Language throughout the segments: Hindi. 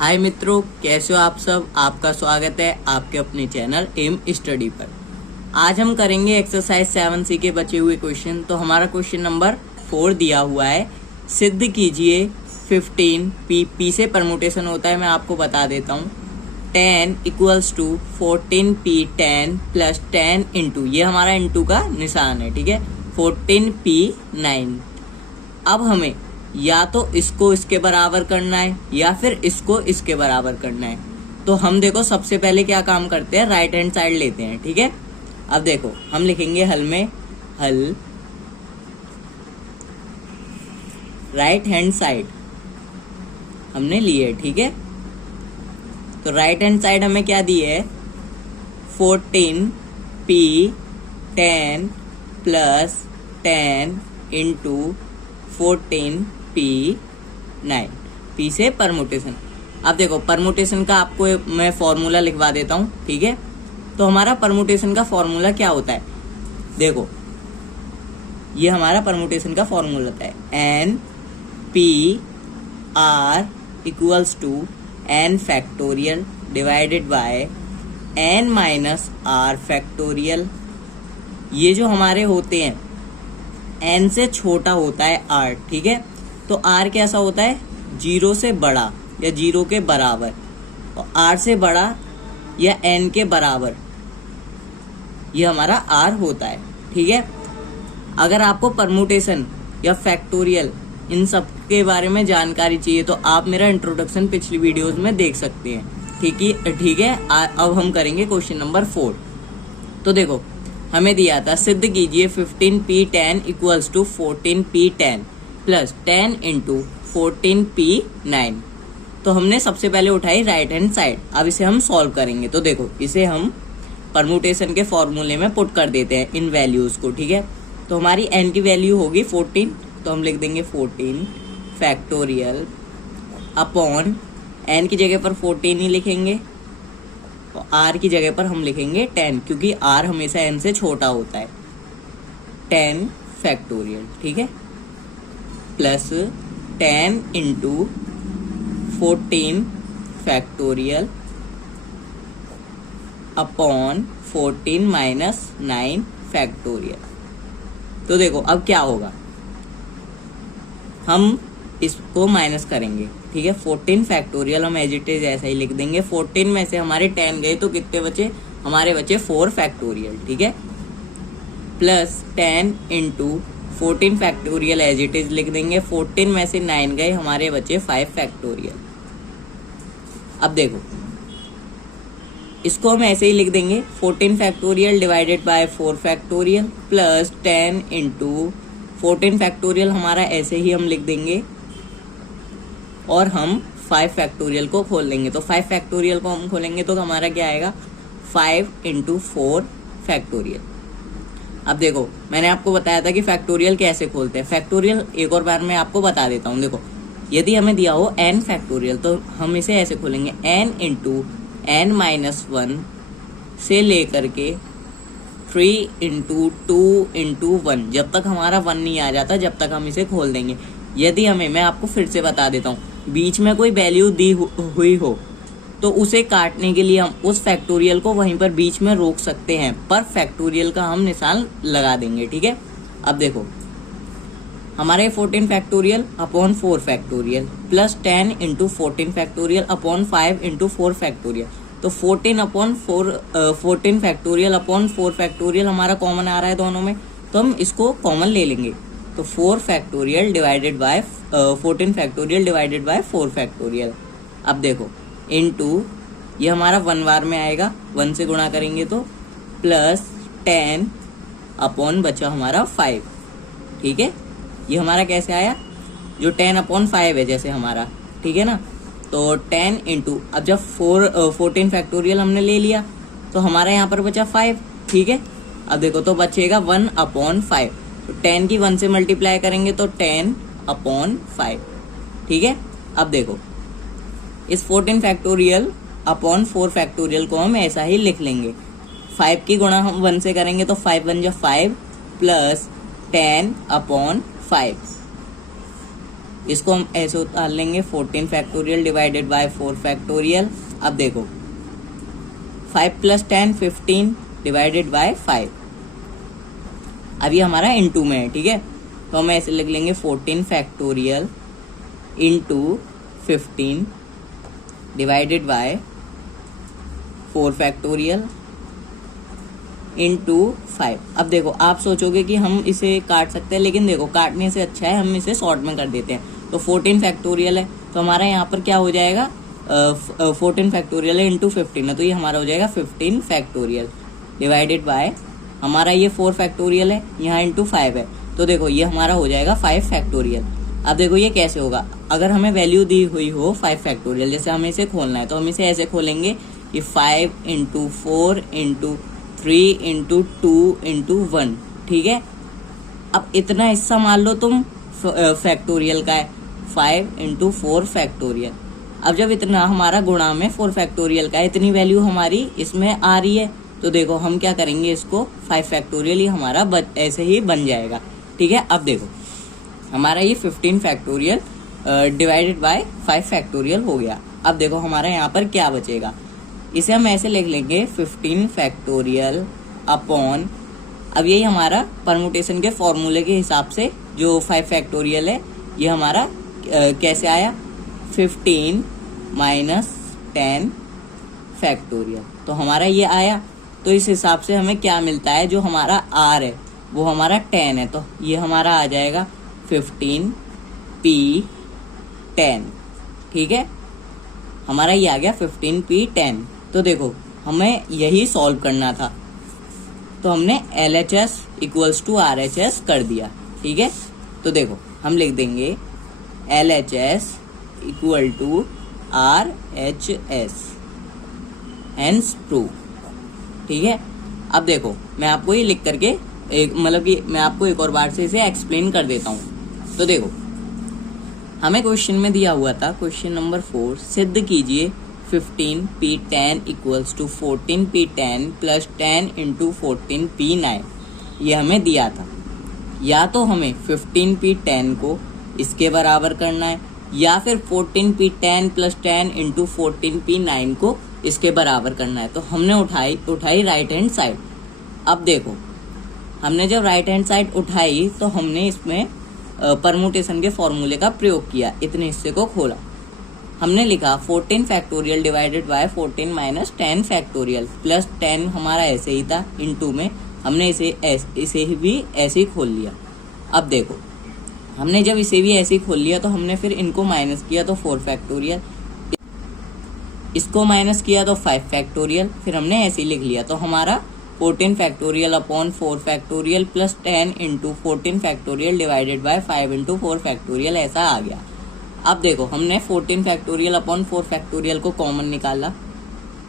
हाय मित्रों, कैसे हो आप सब। आपका स्वागत है आपके अपने चैनल एम स्टडी पर। आज हम करेंगे एक्सरसाइज 7C के बचे हुए क्वेश्चन। तो हमारा क्वेश्चन नंबर 4 दिया हुआ है, सिद्ध कीजिए 15 पी से परमुटेशन होता है, मैं आपको बता देता हूँ। 10 equals to 14p 10 plus 10 into, ये हमारा इंटू का निशान है, ठीक है, 14p 9। अब हमें या तो इसको इसके बराबर करना है या फिर इसको इसके बराबर करना है। तो हम देखो सबसे पहले क्या काम करते हैं, राइट हैंड साइड लेते हैं, ठीक है। अब देखो हम लिखेंगे हल में, हल राइट हैंड साइड हमने लिए, ठीक है। तो राइट हैंड साइड हमें क्या दी है, 14p 10 plus 10 into 14p 9, P से परमुटेशन। अब देखो परमुटेशन का आपको मैं फॉर्मूला लिखवा देता हूँ, ठीक है। तो हमारा परमुटेशन का फॉर्मूला क्या होता है, देखो ये हमारा परमुटेशन का फॉर्मूला होता है, N P R equals to N factorial divided by N minus R factorial. ये जो हमारे होते हैं, एन से छोटा होता है आर, ठीक है। तो आर कैसा होता है, 0 से बड़ा या 0 के बराबर, और आर से बड़ा या एन के बराबर, ये हमारा आर होता है, ठीक है। अगर आपको परमुटेशन या फैक्टोरियल इन सब के बारे में जानकारी चाहिए तो आप मेरा इंट्रोडक्शन पिछली वीडियोस में देख सकते हैं, ठीक है। अब हम करेंगे क्वेश्चन नंबर 4। तो देखो हमें दिया था, सिद्ध कीजिए 15p 10 equals to 14p 10 plus 10 into 14p 9। तो हमने सबसे पहले उठाई राइट हैंड साइड। अब इसे हम सॉल्व करेंगे। तो देखो इसे हम परमुटेशन के फॉर्मूले में पुट कर देते हैं, इन वैल्यूज को, ठीक है। तो हमारी n की वैल्यू होगी 14, तो हम लिख देंगे 14 फैक्टोरियल अपॉन, n की जगह पर 14 ही लिखेंगे और r की जगह पर हम लिखेंगे 10, क्योंकि r हमेशा n से छोटा होता है, 10 फैक्टोरियल, ठीक है, plus 10 into 14 factorial upon 14 minus 9 factorial. तो देखो अब क्या होगा, हम इसको माइनस करेंगे, ठीक है। 14 फैक्टोरियल हम एज इट इज ऐसा ही लिख देंगे। 14 में से हमारे 10 गए तो कितने बचे, हमारे बचे 4 फैक्टोरियल, ठीक है, plus 10 into 14 factorial as it is लिख देंगे। 14 में से 9 गए, हमारे बचे 5 फैक्टोरियल। अब देखो इसको हम ऐसे ही लिख देंगे, 14 factorial divided bye 4 factorial plus 10 into 14 factorial, हमारा ऐसे ही हम लिख देंगे और हम 5 फैक्टोरियल को खोल लेंगे। तो 5 फैक्टोरियल को हम खोलेंगे तो हमारा क्या आएगा, 5 इंटू 4 फैक्टोरियल। अब देखो मैंने आपको बताया था कि फैक्टोरियल कैसे खोलते हैं। फैक्टोरियल एक और बार मैं आपको बता देता हूँ। देखो यदि हमें दिया हो n फैक्टोरियल तो हम इसे ऐसे खोलेंगे, n इंटू n माइनस 1 से लेकर के 3 इंटू 2 इंटू 1, जब तक हमारा 1 नहीं आ जाता जब तक हम इसे खोल देंगे। यदि हमें, मैं आपको फिर से बता देता हूँ, बीच में कोई वैल्यू दी हुई हो तो उसे काटने के लिए हम उस फैक्टोरियल को वहीं पर बीच में रोक सकते हैं, पर फैक्टोरियल का हम निशान लगा देंगे, ठीक है। अब देखो हमारे 14 factorial upon 4 factorial plus 10 into 14 factorial upon 5 into 4 factorial. तो 14 फैक्टोरियल अपॉन 4 फैक्टोरियल हमारा कॉमन आ रहा है दोनों में, तो हम इसको कॉमन ले लेंगे। तो 4 factorial divided bye 14 factorial divided bye 4 factorial. अब देखो इनटू, ये हमारा 1 बार में आएगा, 1 से गुणा करेंगे तो प्लस 10 अपॉन बचा हमारा 5, ठीक है। ये हमारा कैसे आया, जो 10 अपॉन 5 है जैसे हमारा, ठीक है ना। तो 10 इंटू, अब जब 14 फैक्टोरियल हमने ले लिया तो हमारा यहाँ पर बचा 5, ठीक है। अब देखो तो बचेगा 1 अपॉन 5, तो 10 की 1 से मल्टीप्लाई करेंगे तो 10 अपॉन 5, ठीक है। अब देखो इस 14 फैक्टोरियल अपॉन 4 फैक्टोरियल को हम ऐसा ही लिख लेंगे। 5 की गुणा हम 1 से करेंगे तो 5 1 जा 5 प्लस 10 अपॉन 5, इसको हम ऐसे उतार लेंगे 14 फैक्टोरियल डिवाइडेड बाय 4 फैक्टोरियल। अब देखो 5 + 10 15 डिवाइडेड बाय 5। अब ये हमारा इनटू में है, ठीक है, तो हम ऐसे लिख लेंगे 14 factorial into 15 divided by 4 factorial into 5। अब देखो आप सोचोगे कि हम इसे काट सकते हैं, लेकिन देखो काटने से अच्छा है हम इसे शॉर्ट में कर देते हैं। तो 14 फैक्टोरियल है तो हमारा यहाँ पर क्या हो जाएगा, 14 फैक्टोरियल है इंटू 15 है, तो ये हमारा हो जाएगा 15 फैक्टोरियल डिवाइडेड बाय, हमारा ये 4 फैक्टोरियल है, यहाँ इंटू 5 है, तो देखो ये हमारा हो जाएगा 5 फैक्टोरियल। अब देखो ये कैसे होगा, अगर हमें वैल्यू दी हुई हो 5 फैक्टोरियल, जैसे हमें इसे खोलना है तो हम इसे ऐसे खोलेंगे कि 5 × 4 × 3 × 2 × 1, ठीक है। अब इतना हिस्सा मान लो तुम फैक्टोरियल का है, 5 × 4 फैक्टोरियल। अब जब इतना हमारा गुणा में 4 फैक्टोरियल का है, इतनी वैल्यू हमारी इसमें आ रही है, तो देखो हम क्या करेंगे, इसको 5 फैक्टोरियल ही हमारा ऐसे ही बन जाएगा, ठीक है। अब देखो हमारा ये 15 फैक्टोरियल डिवाइडेड बाय 5 फैक्टोरियल हो गया। अब देखो हमारा यहाँ पर क्या बचेगा, इसे हम ऐसे लिख लेंगे 15 फैक्टोरियल अपॉन, अब यही हमारा परमुटेशन के फॉर्मूले के हिसाब से जो 5 फैक्टोरियल है ये हमारा कैसे आया, 15 - 10 फैक्टोरियल, तो हमारा ये आया। तो इस हिसाब से हमें क्या मिलता है, जो हमारा आर है वो हमारा 10 है, तो ये हमारा आ जाएगा 15p10, ठीक है, हमारा ये आ गया 15p10। तो देखो हमें यही सॉल्व करना था, तो हमने LHS = RHS कर दिया, ठीक है। तो देखो हम लिख देंगे LHS = RHS, हेंस प्रूव, ठीक है। अब देखो मैं आपको ये लिख करके एक मतलब कि मैं आपको एक और बार से इसे एक्सप्लेन कर देता हूँ। तो देखो हमें क्वेश्चन में दिया हुआ था, क्वेश्चन नंबर 4, सिद्ध कीजिए 15p10 = 14p10 + 10 × 14p9, ये हमें दिया था। या तो हमें 15p10 को इसके बराबर करना है, या फिर 14p10 + 10 × 14p9 को इसके बराबर करना है। तो हमने उठाई राइट हैंड साइड। अब देखो हमने जब राइट हैंड साइड उठाई तो हमने इसमें परमुटेशन के फॉर्मूले का प्रयोग किया, इतने हिस्से को खोला, हमने लिखा 14 factorial divided bye 14 - 10 factorial plus 10 हमारा ऐसे ही था, इनटू में हमने इसे भी ऐसे ही खोल लिया। अब देखो हमने जब इसे भी ऐसे ही खोल लिया तो हमने फिर इनको माइनस किया तो 4 फैक्टोरियल, इसको माइनस किया तो 5 फैक्टोरियल, फिर हमने ऐसे ही लिख लिया। तो हमारा 14 factorial upon 4 factorial plus 10 × 14 factorial divided bye 5 × 4 factorial ऐसा आ गया। अब देखो हमने 14 फैक्टोरियल अपॉन 4 फैक्टोरियल को कॉमन निकाला,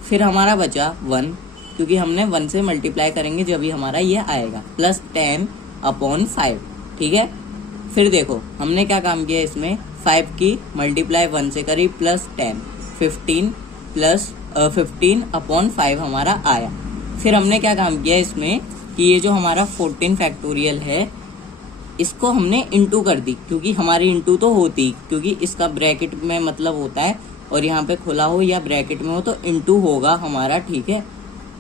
फिर हमारा बचा 1, क्योंकि हमने 1 से मल्टीप्लाई करेंगे जब ही हमारा ये आएगा, प्लस 10 अपॉन 5, ठीक है। फिर देखो हमने क्या काम किया, इसमें 5 की मल्टीप्लाई 1 से करी प्लस 10, 15 अपॉन 5 हमारा आया। फिर हमने क्या काम किया इसमें कि ये जो हमारा 14 फैक्टोरियल है इसको हमने इंटू कर दी, क्योंकि हमारी इंटू तो होती, क्योंकि इसका ब्रैकेट में मतलब होता है और यहाँ पे खुला हो या ब्रैकेट में हो तो इंटू होगा हमारा, ठीक है।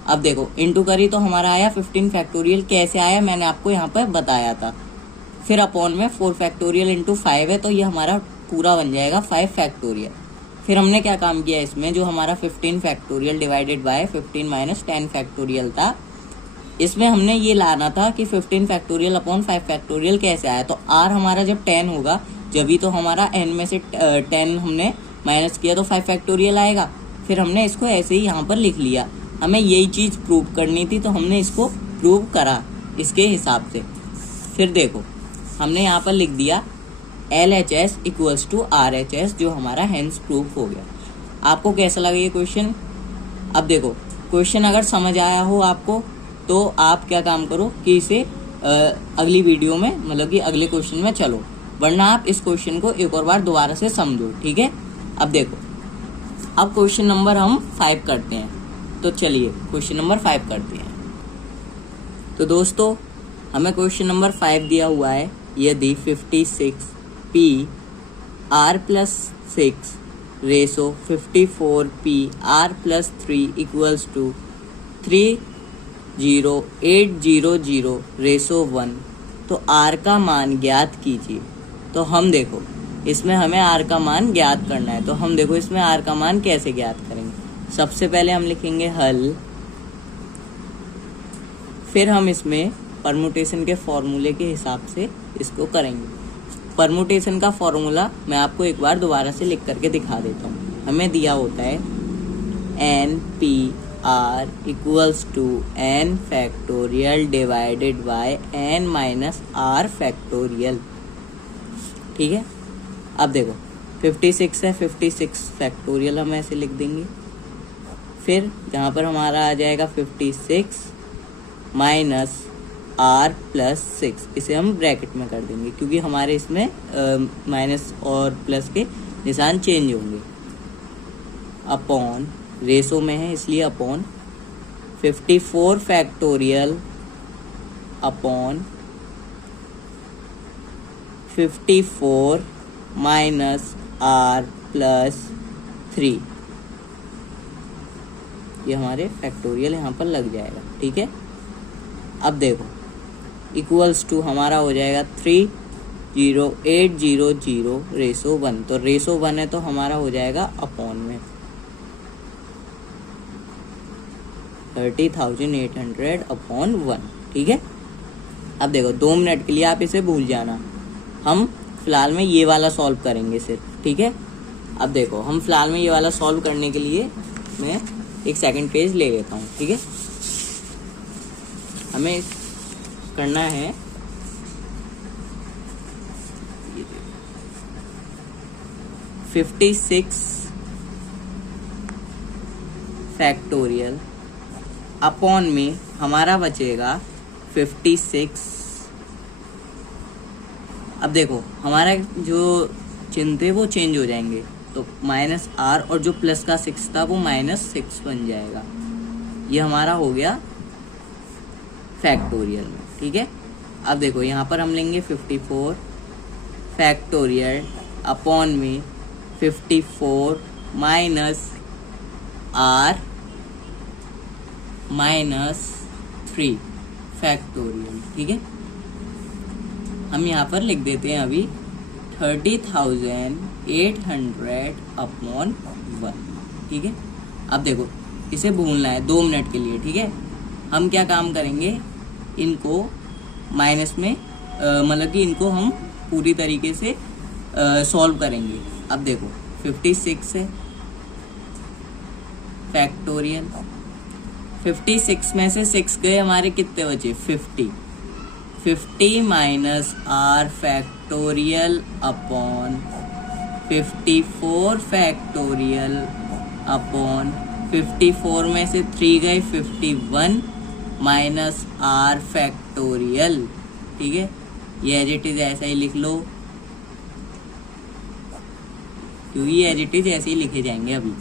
अब देखो इंटू करी तो हमारा आया 15 फैक्टोरियल, कैसे आया मैंने आपको यहाँ पर बताया था। फिर अपॉन में 4 फैक्टोरियल इंटू 5 है, तो ये हमारा पूरा बन जाएगा 5 फैक्टोरियल। फिर हमने क्या काम किया इसमें, जो हमारा 15 फैक्टोरियल डिवाइडेड बाय 15 - 10 फैक्टोरियल था, इसमें हमने ये लाना था कि 15 फैक्टोरियल अपॉन 5 फैक्टोरियल कैसे आया। तो r हमारा जब 10 होगा जब ही तो हमारा n में से 10 हमने माइनस किया तो 5 फैक्टोरियल आएगा। फिर हमने इसको ऐसे ही यहाँ पर लिख लिया, हमें यही चीज़ प्रूव करनी थी तो हमने इसको प्रूव करा इसके हिसाब से। फिर देखो हमने यहाँ पर लिख दिया LHS = RHS, जो हमारा हेंस प्रूफ हो गया। आपको कैसा लगा ये क्वेश्चन? अब देखो क्वेश्चन अगर समझ आया हो आपको तो आप क्या काम करो कि इसे अगली वीडियो में मतलब कि अगले क्वेश्चन में चलो, वरना आप इस क्वेश्चन को एक और बार दोबारा से समझो, ठीक है। अब देखो अब क्वेश्चन नंबर हम 5 करते हैं, तो चलिए क्वेश्चन नंबर 5 करते हैं। तो दोस्तों हमें क्वेश्चन नंबर 5 दिया हुआ है, यदि 56p r plus 6 ratio 54p r plus 3 equals to 30800 ratio 1। तो r का मान ज्ञात कीजिए। तो हम देखो इसमें हमें r का मान ज्ञात करना है, तो हम देखो इसमें r का मान कैसे ज्ञात करेंगे। सबसे पहले हम लिखेंगे हल, फिर हम इसमें परमुटेशन के फॉर्मूले के हिसाब से इसको करेंगे। परमुटेशन का फॉर्मूला मैं आपको एक बार दोबारा से लिख करके दिखा देता हूँ। हमें दिया होता है N P R equals to N factorial divided by N minus R factorial. ठीक है, अब देखो 56 है, 56 फैक्टोरियल हम ऐसे लिख देंगे। फिर यहाँ पर हमारा आ जाएगा 56 माइनस आर प्लस 6, इसे हम ब्रैकेट में कर देंगे क्योंकि हमारे इसमें माइनस और प्लस के निशान चेंज होंगे। अपॉन रेशो में है इसलिए upon 54 factorial upon 54 minus R plus 3, ये हमारे फैक्टोरियल यहाँ पर लग जाएगा। ठीक है, अब देखो इक्वल्स टू हमारा हो जाएगा 30800 रेसो 1। तो रेसो 1 है तो हमारा हो जाएगा अपॉन में 30,800 अपॉन 1। ठीक है, अब देखो 2 मिनट के लिए आप इसे भूल जाना, हम फिलहाल में ये वाला सॉल्व करेंगे सिर्फ। ठीक है, अब देखो हम फिलहाल में ये वाला सॉल्व करने के लिए मैं एक सेकंड पेज ले लेता हूँ। ठीक है, हमें करना है 56 फैक्टोरियल अपॉन में हमारा बचेगा 56। अब देखो हमारा जो चिन्ह थे वो चेंज हो जाएंगे, तो माइनस आर और जो प्लस का 6 था वो -6 बन जाएगा। ये हमारा हो गया फैक्टोरियल में। ठीक है, अब देखो यहाँ पर हम लेंगे 54 फैक्टोरियल अपॉन में 54 माइनस आर माइनस 3 फैक्टोरियल। ठीक है, हम यहाँ पर लिख देते हैं अभी 30,800 अपॉन 1। ठीक है, अब देखो इसे भूलना है 2 मिनट के लिए। ठीक है, हम क्या काम करेंगे, इनको माइनस में मतलब कि इनको हम पूरी तरीके से सॉल्व करेंगे। अब देखो 56 है फैक्टोरियल, 56 में से 6 गए हमारे, कितने बचे 50 minus R factorial upon 54 factorial upon 54 में से 3 गए 51 माइनस आर फैक्टोरियल। ठीक है, ये एज इट इज ऐसा ही लिख लो क्योंकि ये एज इट इज ऐसे ही लिखे जाएंगे अभी।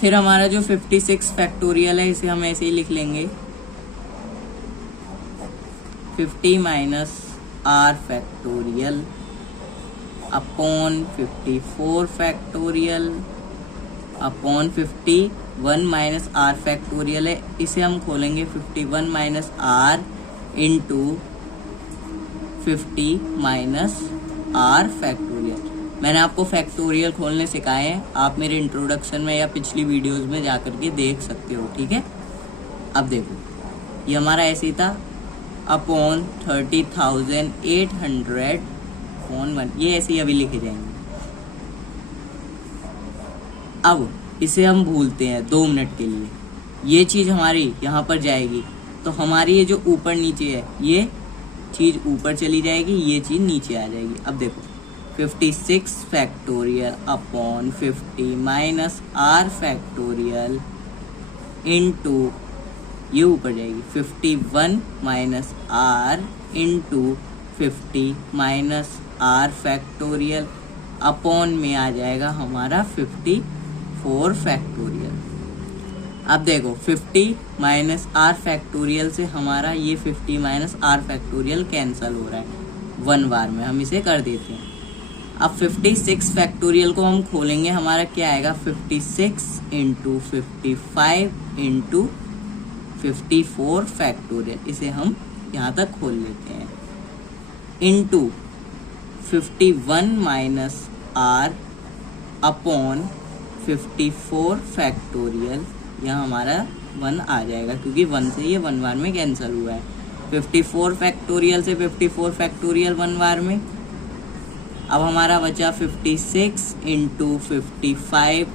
फिर हमारा जो 56 फैक्टोरियल है इसे हम ऐसे ही लिख लेंगे 50 minus R factorial upon 54 factorial upon 51 minus R factorial है, इसे हम खोलेंगे 51 minus R into 50 minus R factorial. मैंने आपको फैक्टोरियल खोलने सिखाए हैं, आप मेरे इंट्रोडक्शन में या पिछली वीडियोस में जा करके देख सकते हो। ठीक है, अब देखो ये हमारा ऐसे ही था अपॉन 30,800 अपॉन 1, ये ऐसे ही अभी लिखे जाएंगे। अब इसे हम भूलते हैं 2 मिनट के लिए, ये चीज़ हमारी यहाँ पर जाएगी तो हमारी ये जो ऊपर नीचे है ये चीज़ ऊपर चली जाएगी, ये चीज़ नीचे आ जाएगी। अब देखो 56 factorial upon 50 minus R factorial into ये ऊपर जाएगी 51 minus R into 50 minus R factorial upon में आ जाएगा हमारा 54 फैक्टोरियल। अब देखो 50 माइनस आर फैक्टोरियल से हमारा ये 50 माइनस आर फैक्टोरियल कैंसल हो रहा है, 1 बार में हम इसे कर देते हैं। अब 56 फैक्टोरियल को हम खोलेंगे, हमारा क्या आएगा 56 इंटू 55 इंटू 54 फैक्टोरियल, इसे हम यहाँ तक खोल लेते हैं, into 51 minus R upon 54 factorial, यहाँ हमारा 1 आ जाएगा क्योंकि 1 से ये 1 बार में कैंसिल हुआ है। 54 फैक्टोरियल से 54 फैक्टोरियल 1 बार में। अब हमारा बचा 56 into 55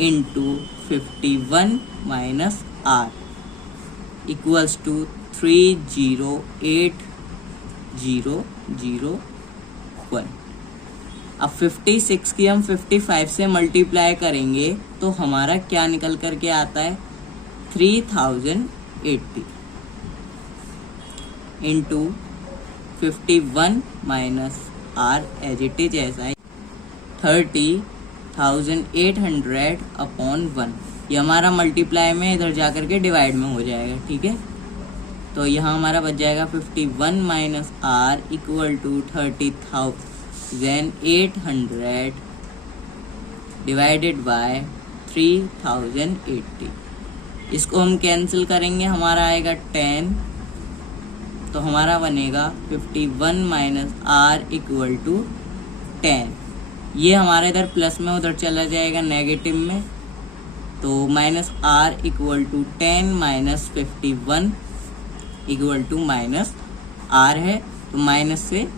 into 51 minus R equals to 308,001। अब 56 की हम 55 से मल्टीप्लाई करेंगे तो हमारा क्या निकल करके आता है 3080 into 51 minus R as it is ऐसा है 30,800 अपॉन 1। ये हमारा मल्टीप्लाई में इधर जाकर के डिवाइड में हो जाएगा, ठीक है। तो यहाँ हमारा बच जाएगा 51 minus R equal to 30,800 divided by 3080। इसको हम कैंसिल करेंगे, हमारा आएगा 10, तो हमारा बनेगा 51 माइनस आर इक्वल टू 10। ये हमारा इधर प्लस में उधर चला जाएगा नेगेटिव में, तो minus R equal to 10 minus 51 equal to minus R है, तो माइनस से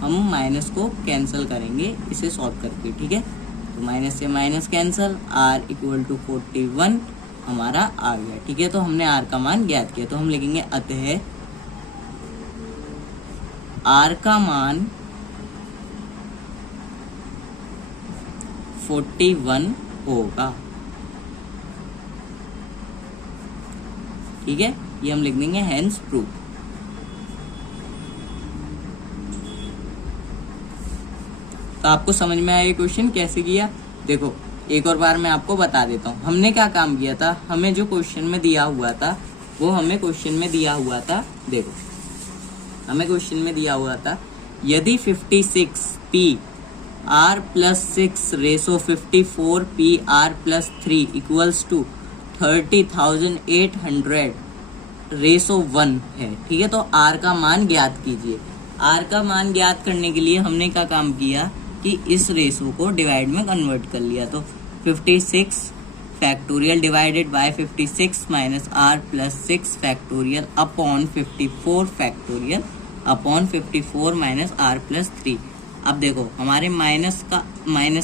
हम माइनस को कैंसिल करेंगे इसे सॉल्व करके, ठीक है। तो माइनस से minus cancel, R equal to 41 हमारा आ गया, ठीक है। तो हमने आर का मान ज्ञात किया, तो हम लिखेंगे अतः आर का मान 41 होगा, ठीक है। ये हम लिख देंगे हेंस प्रूफ। तो आपको समझ में आया ये क्वेश्चन कैसे किया। देखो एक और बार मैं आपको बता देता हूँ हमने क्या काम किया था। हमें जो क्वेश्चन में दिया हुआ था वो हमें क्वेश्चन में दिया हुआ था, देखो हमें क्वेश्चन में दिया हुआ था यदि 56 P R plus 6 ratio 54 P R plus 3 equals to 30,800 ratio 1 है, ठीक है। तो आर का मान ज्ञात कीजिए। आर का मान ज्ञात करने के लिए हमने क्या काम किया कि इस रेसो को डिवाइड में कन्वर्ट कर लिया। तो 56 factorial divided by 56 minus R plus 6 factorial upon 54 factorial upon 54 minus R plus 3। अब देखो हमारे माइनस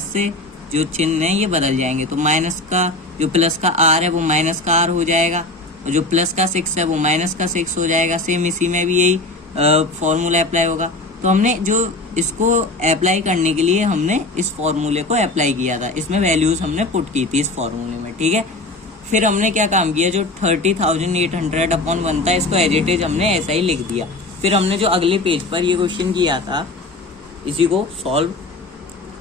से जो चिन्ह है ये बदल जाएंगे, तो माइनस का जो प्लस का आर है वो माइनस का आर हो जाएगा, और जो प्लस का 6 है वो माइनस का 6 हो जाएगा। सेम इसी में भी यही फॉर्मूला अप्लाई होगा। तो हमने जो इसको अप्लाई करने के लिए हमने इस फॉर्मूले को अप्लाई किया था, इसमें वैल्यूज हमने पुट की थी इस फॉर्मूले में, ठीक है। फिर हमने क्या काम किया, जो 30,800 अपॉन 1 था इसको एज इट इज हमने ऐसा ही लिख दिया। फिर हमने जो अगले पेज पर ये क्वेश्चन किया था इसी को सॉल्व,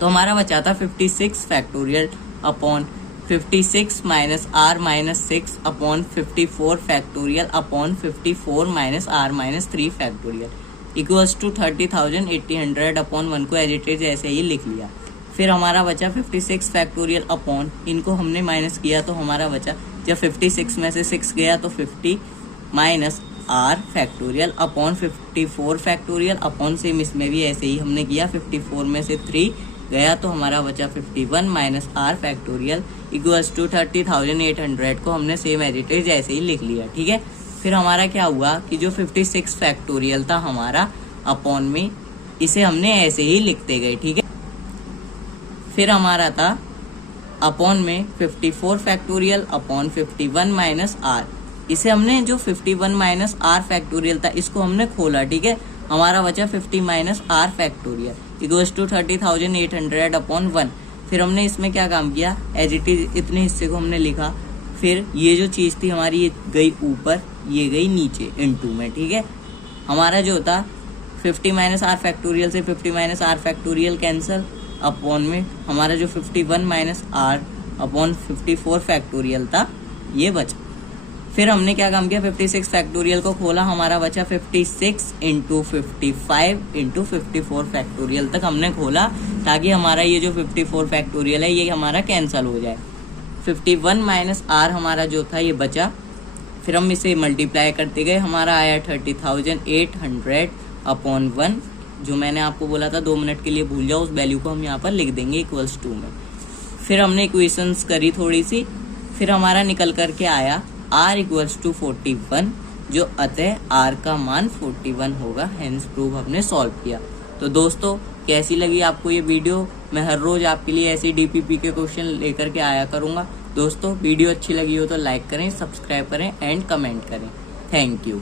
तो हमारा बचा था 56 factorial upon 56 minus R minus 6 upon 54 factorial upon 54 minus R minus 3 factorial equals to 30,800 upon 1 को एज इट इज ऐसे ही लिख लिया। फिर हमारा बचा 56 फैक्टोरियल अपॉन, इनको हमने माइनस किया तो हमारा बचा, जब 56 में से 6 गया तो 50 minus R factorial upon 54 factorial upon same इसमें भी ऐसे ही हमने किया, 54 में से 3 गया तो हमारा बचा 51 minus R factorial equals to 30,800 को हमने सेम एज इट इज ऐसे ही लिख लिया, ठीक है। फिर हमारा क्या हुआ कि जो 56 फैक्टोरियल था हमारा अपॉन में, इसे हमने ऐसे ही लिखते गए, ठीक है। फिर हमारा था अपॉन में 54 फैक्टोरियल अपॉन 51 माइनस आर, इसे हमने जो 51 माइनस आर फैक्टोरियल था इसको हमने खोला, ठीक है। हमारा बचा 50 minus R factorial equals to 30,800 upon 1। फिर हमने इसमें क्या काम किया, एज इट इज इतने हिस्से को हमने लिखा। फिर ये जो चीज़ थी हमारी ये गई ऊपर, ये गई नीचे इनटू में, ठीक है। हमारा जो था 50 माइनस आर फैक्टोरियल से 50 minus R factorial cancel, upon में हमारा जो 51 माइनस आर अपॉन 54 फैक्टोरियल था ये बचा। फिर हमने क्या काम किया, 56 फैक्टोरियल को खोला, हमारा बचा 56 इंटू 55 इंटू 54 फैक्टोरियल तक हमने खोला, ताकि हमारा ये जो 54 फैक्टोरियल है ये हमारा कैंसल हो जाए। 51 माइनस आर हमारा जो था ये बचा, फिर हम इसे मल्टीप्लाई करते गए, हमारा आया 30,800 अपॉन 1, जो मैंने आपको बोला था 2 मिनट के लिए भूल जाओ, उस वैल्यू को हम यहाँ पर लिख देंगे इक्वल्स टू में। फिर हमने इक्वेशंस करी थोड़ी सी, फिर हमारा निकल करके आया r इक्वल्स टू 41, जो अतः r का मान 41 होगा, हेंस प्रूफ हमने सॉल्व किया। तो दोस्तों कैसी लगी आपको ये वीडियो? मैं हर रोज आपके लिए ऐसी डीपीपी के क्वेश्चन लेकर के आया करूंगा। दोस्तों वीडियो अच्छी लगी हो तो लाइक करें, सब्सक्राइब करें एंड कमेंट करें। Thank you.